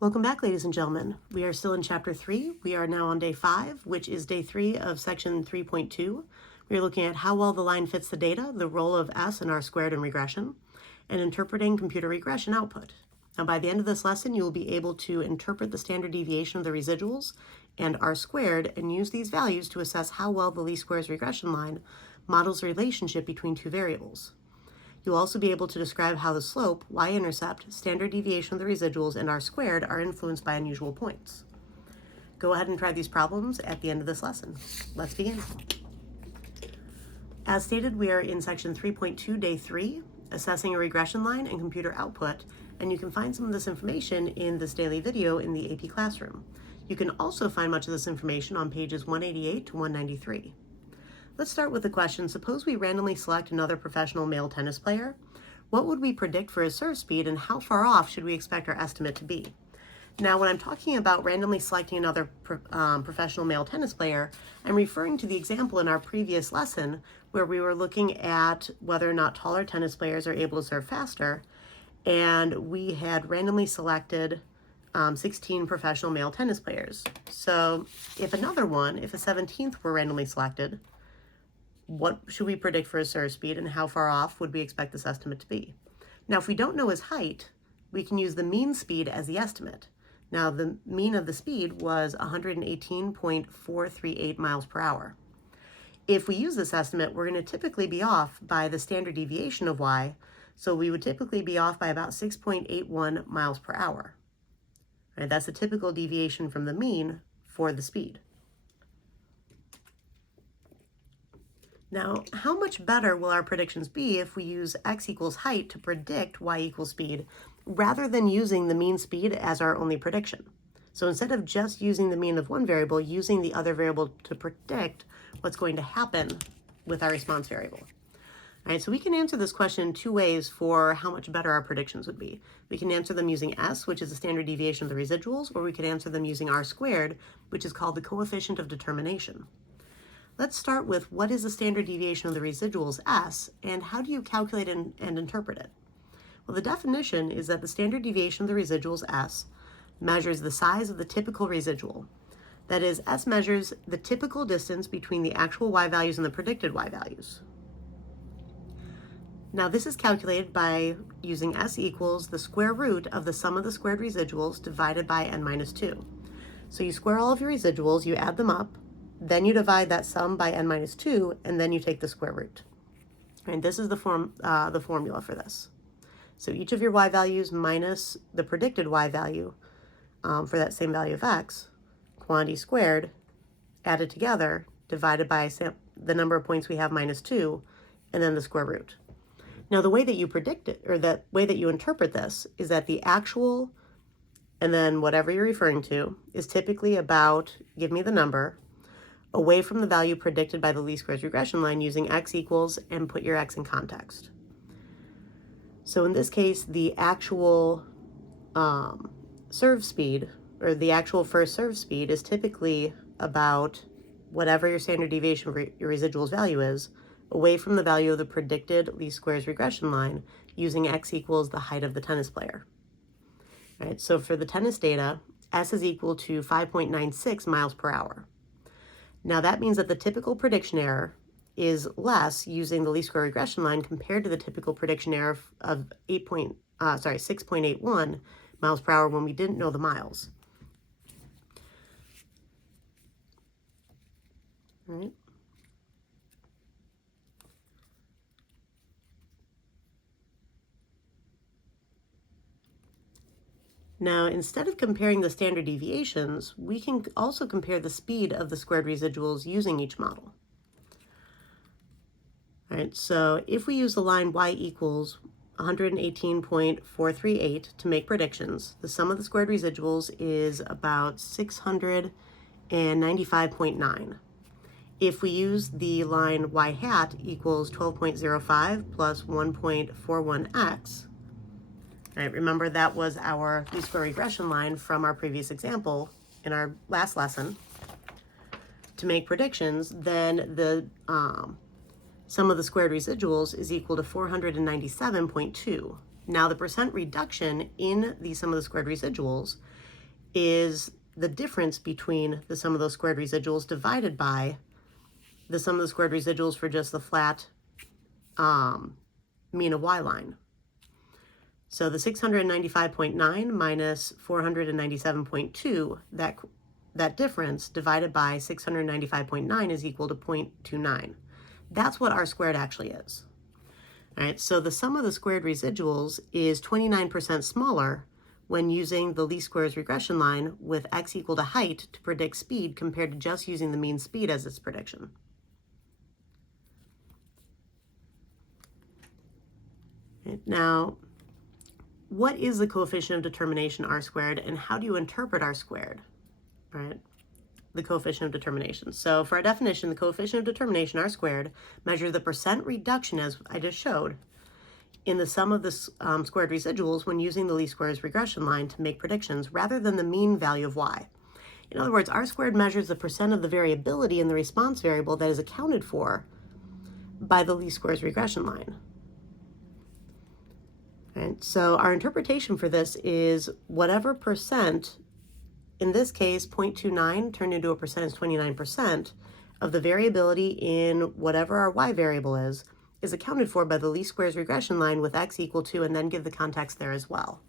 Welcome back, ladies and gentlemen. We are still in Chapter 3. We are now on Day 5, which is Day 3 of Section 3.2. We're looking at how well the line fits the data, the role of S and R squared in regression, and interpreting computer regression output. Now, by the end of this lesson, you will be able to interpret the standard deviation of the residuals and R squared and use these values to assess how well the least squares regression line models the relationship between two variables. You'll also be able to describe how the slope, y-intercept, standard deviation of the residuals, and R squared are influenced by unusual points. Go ahead and try these problems at the end of this lesson. Let's begin. As stated, we are in Section 3.2, Day 3, assessing a regression line and computer output, and you can find some of this information in this daily video in the AP Classroom. You can also find much of this information on pages 188 to 193. Let's start with the question, suppose we randomly select another professional male tennis player. What would we predict for his serve speed, and how far off should we expect our estimate to be? Now, when I'm talking about randomly selecting another professional male tennis player, I'm referring to the example in our previous lesson where we were looking at whether or not taller tennis players are able to serve faster, and we had randomly selected 16 professional male tennis players. So if a 17th were randomly selected, what should we predict for his serve speed, and how far off would we expect this estimate to be? Now, if we don't know his height, we can use the mean speed as the estimate. Now, the mean of the speed was 118.438 miles per hour. If we use this estimate, we're going to typically be off by the standard deviation of y, so we would typically be off by about 6.81 miles per hour. All right, that's the typical deviation from the mean for the speed. Now, how much better will our predictions be if we use x equals height to predict y equals speed, rather than using the mean speed as our only prediction? So instead of just using the mean of one variable, using the other variable to predict what's going to happen with our response variable. All right, so we can answer this question in two ways for how much better our predictions would be. We can answer them using S, which is the standard deviation of the residuals, or we could answer them using R squared, which is called the coefficient of determination. Let's start with what is the standard deviation of the residuals, S, and how do you calculate and interpret it? Well, the definition is that the standard deviation of the residuals, S, measures the size of the typical residual. That is, S measures the typical distance between the actual y values and the predicted y values. Now, this is calculated by using S equals the square root of the sum of the squared residuals divided by n minus 2. So you square all of your residuals, you add them up, then you divide that sum by n minus 2, and then you take the square root. And this is the formula for this. So each of your y values minus the predicted y value for that same value of x, quantity squared, added together, divided by the number of points we have minus 2, and then the square root. Now, the way that you predict it, or the way that you interpret this, is that the actual, and then whatever you're referring to, is typically about, give me the number, away from the value predicted by the least squares regression line using x equals and put your x in context. So in this case, the actual serve speed, or the actual first serve speed, is typically about whatever your standard deviation of your residuals value is, away from the value of the predicted least squares regression line using x equals the height of the tennis player. All right, so for the tennis data, S is equal to 5.96 miles per hour. Now that means that the typical prediction error is less using the least square regression line compared to the typical prediction error of 6.81 miles per hour when we didn't know the miles. All right. Now, instead of comparing the standard deviations, we can also compare the speed of the squared residuals using each model. All right, so if we use the line y equals 118.438 to make predictions, the sum of the squared residuals is about 695.9. If we use the line y hat equals 12.05 plus 1.41x, right, remember that was our least square regression line from our previous example in our last lesson. To make predictions, then the sum of the squared residuals is equal to 497.2. Now the percent reduction in the sum of the squared residuals is the difference between the sum of those squared residuals divided by the sum of the squared residuals for just the flat mean of y line. So the 695.9 minus 497.2, that difference divided by 695.9 is equal to 0.29. That's what r squared actually is. All right, so the sum of the squared residuals is 29% smaller when using the least squares regression line with x equal to height to predict speed compared to just using the mean speed as its prediction. Okay, now, what is the coefficient of determination r squared, and how do you interpret r squared? All right, the coefficient of determination. So for our definition, the coefficient of determination r squared measures the percent reduction, as I just showed, in the sum of the squared residuals when using the least squares regression line to make predictions rather than the mean value of y. In other words, r squared measures the percent of the variability in the response variable that is accounted for by the least squares regression line. Right? So our interpretation for this is whatever percent, in this case 0.29 turned into a percent is 29%, of the variability in whatever our y variable is accounted for by the least squares regression line with x equal to, and then give the context there as well.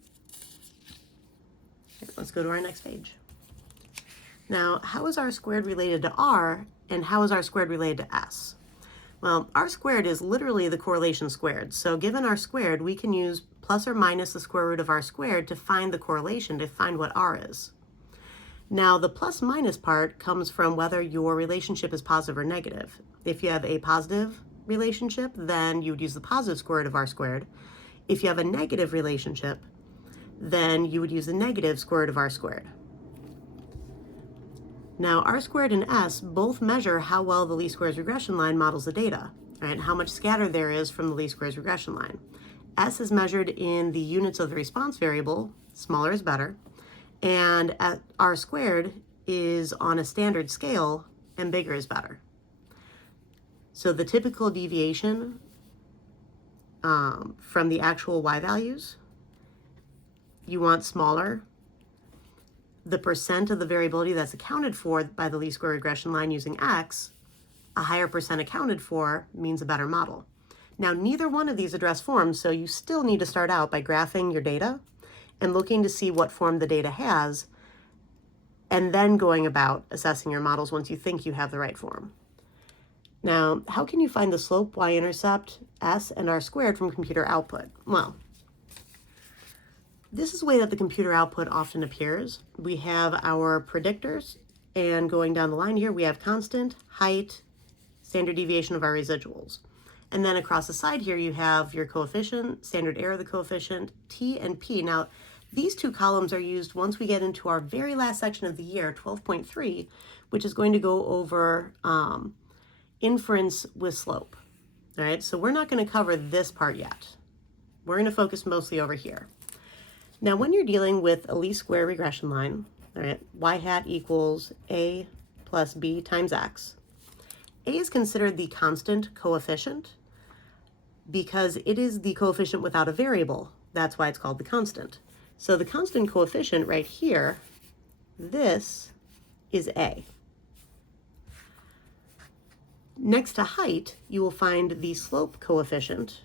Okay, let's go to our next page. Now, how is r squared related to r, and how is r squared related to s? Well, r squared is literally the correlation squared. So given r squared, we can use plus or minus the square root of r squared to find the correlation, to find what r is. Now, the plus minus part comes from whether your relationship is positive or negative. If you have a positive relationship, then you would use the positive square root of r squared. If you have a negative relationship, then you would use the negative square root of r squared. Now, r squared and s both measure how well the least squares regression line models the data, right? How much scatter there is from the least squares regression line. S is measured in the units of the response variable, smaller is better, and r squared is on a standard scale, and bigger is better. So the typical deviation from the actual y values, you want smaller. The percent of the variability that's accounted for by the least square regression line using x, a higher percent accounted for means a better model. Now, neither one of these address forms, so you still need to start out by graphing your data and looking to see what form the data has, and then going about assessing your models once you think you have the right form. Now, how can you find the slope, y-intercept, s, and r squared from computer output? Well, this is the way that the computer output often appears. We have our predictors, and going down the line here, we have constant, height, standard deviation of our residuals. And then across the side here, you have your coefficient, standard error of the coefficient, t and p. Now, these two columns are used once we get into our very last section of the year, 12.3, which is going to go over inference with slope. All right, so we're not going to cover this part yet. We're going to focus mostly over here. Now, when you're dealing with a least square regression line, all right, y hat equals a plus b times x. A is considered the constant coefficient because it is the coefficient without a variable. That's why it's called the constant. So the constant coefficient right here, this is a. Next to height, you will find the slope coefficient,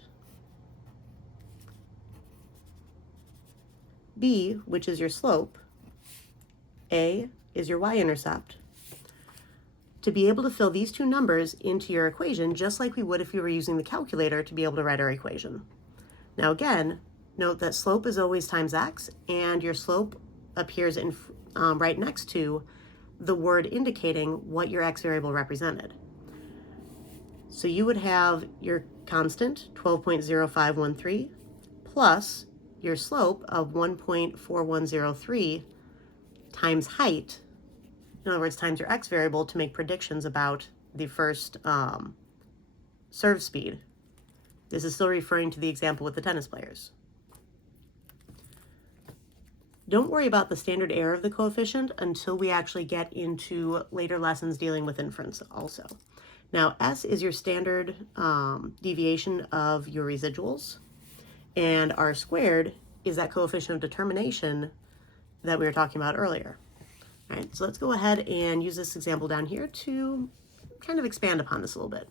b, which is your slope, a is your y-intercept. To be able to fill these two numbers into your equation, just like we would if we were using the calculator to be able to write our equation. Now again, note that slope is always times x, and your slope appears in right next to the word indicating what your x variable represented. So you would have your constant, 12.0513, plus your slope of 1.4103 times height, in other words, times your x variable, to make predictions about the first serve speed. This is still referring to the example with the tennis players. Don't worry about the standard error of the coefficient until we actually get into later lessons dealing with inference also. Now, S is your standard deviation of your residuals, and R squared is that coefficient of determination that we were talking about earlier. All right, so let's go ahead and use this example down here to kind of expand upon this a little bit.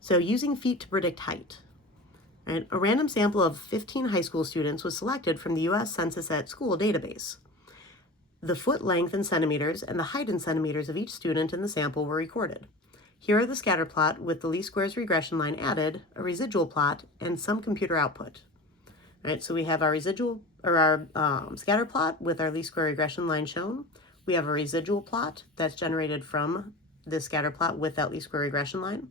So using feet to predict height. Right, a random sample of 15 high school students was selected from the U.S. Census at School database. The foot length in centimeters and the height in centimeters of each student in the sample were recorded. Here are the scatter plot with the least squares regression line added, a residual plot, and some computer output. All right, so we have our residual or our scatter plot with our least square regression line shown. We have a residual plot that's generated from this scatter plot with that least square regression line.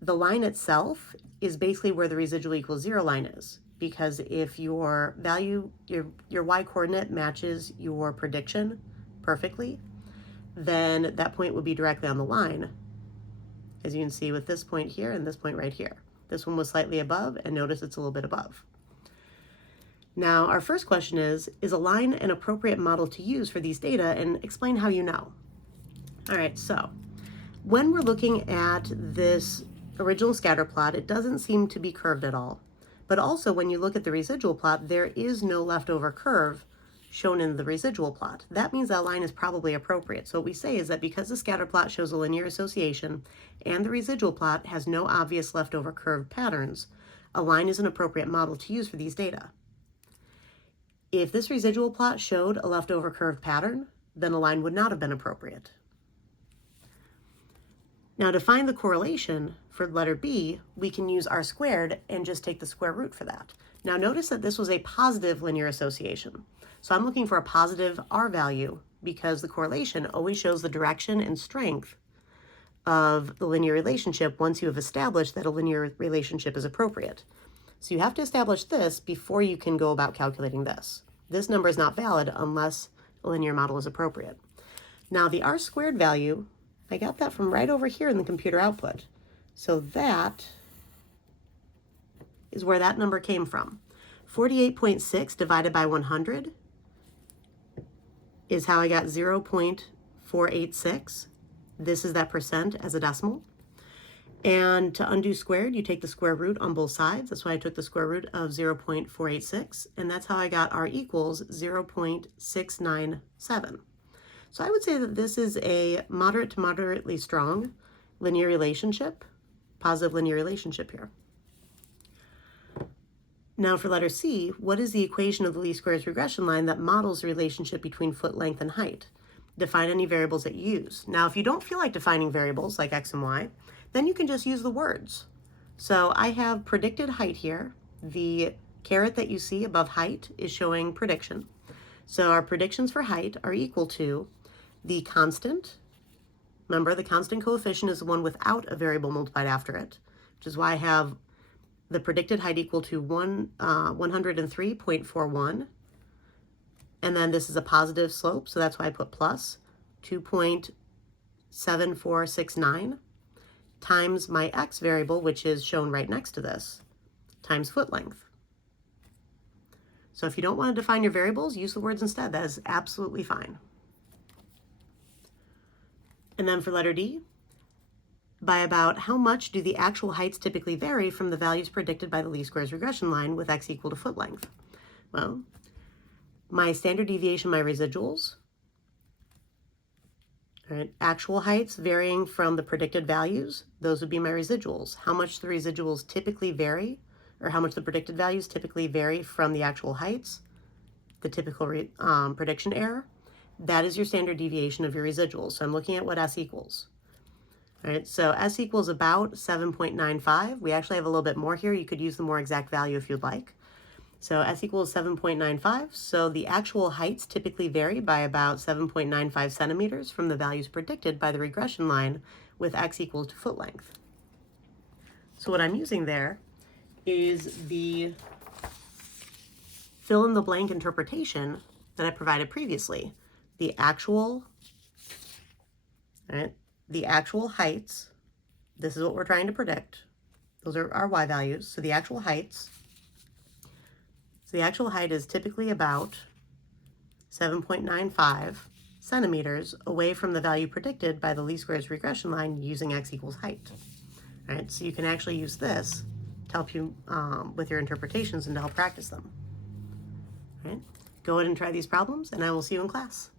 The line itself is basically where the residual equals 0 line is, because if your value, your y coordinate matches your prediction perfectly, then that point would be directly on the line, as you can see with this point here and this point right here. This one was slightly above, and notice it's a little bit above. Now, our first question is a line an appropriate model to use for these data, and explain how you know. All right, so when we're looking at this original scatter plot, it doesn't seem to be curved at all. But also when you look at the residual plot, there is no leftover curve shown in the residual plot. That means that line is probably appropriate. So what we say is that because the scatter plot shows a linear association and the residual plot has no obvious leftover curved patterns, a line is an appropriate model to use for these data. If this residual plot showed a leftover curved pattern, then a line would not have been appropriate. Now, to find the correlation for letter B, we can use R squared and just take the square root for that. Now, notice that this was a positive linear association. So I'm looking for a positive R value because the correlation always shows the direction and strength of the linear relationship once you have established that a linear relationship is appropriate. So you have to establish this before you can go about calculating this. This number is not valid unless a linear model is appropriate. Now, the R squared value, I got that from right over here in the computer output. So that is where that number came from. 48.6 divided by 100 is how I got 0.486. This is that percent as a decimal. And to undo squared, you take the square root on both sides. That's why I took the square root of 0.486. And that's how I got R equals 0.697. So I would say that this is a moderate to moderately strong linear relationship, positive linear relationship here. Now for letter C, what is the equation of the least squares regression line that models the relationship between foot length and height? Define any variables that you use. Now, if you don't feel like defining variables like X and Y, then you can just use the words. So I have predicted height here. The caret that you see above height is showing prediction. So our predictions for height are equal to the constant. Remember, the constant coefficient is the one without a variable multiplied after it, which is why I have the predicted height equal to 103.41. And then this is a positive slope, so that's why I put plus 2.7469 times my x variable, which is shown right next to this, times foot length. So if you don't want to define your variables, use the words instead. That is absolutely fine. And then for letter D, by about how much do the actual heights typically vary from the values predicted by the least squares regression line with x equal to foot length? Well, my standard deviation, my residuals, all right, actual heights varying from the predicted values, those would be my residuals. How much the residuals typically vary, or how much the predicted values typically vary from the actual heights, the typical prediction error, that is your standard deviation of your residuals. So I'm looking at what S equals. All right, so S equals about 7.95. We actually have a little bit more here. You could use the more exact value if you'd like. So S equals 7.95. So the actual heights typically vary by about 7.95 centimeters from the values predicted by the regression line with X equals to foot length. So what I'm using there is the fill in the blank interpretation that I provided previously. The actual, all right, the actual heights, this is what we're trying to predict. Those are our Y values. So the actual heights, so the actual height is typically about 7.95 centimeters away from the value predicted by the least squares regression line using X equals height. All right, so you can actually use this to help you with your interpretations and to help practice them. All right? Go ahead and try these problems, and I will see you in class.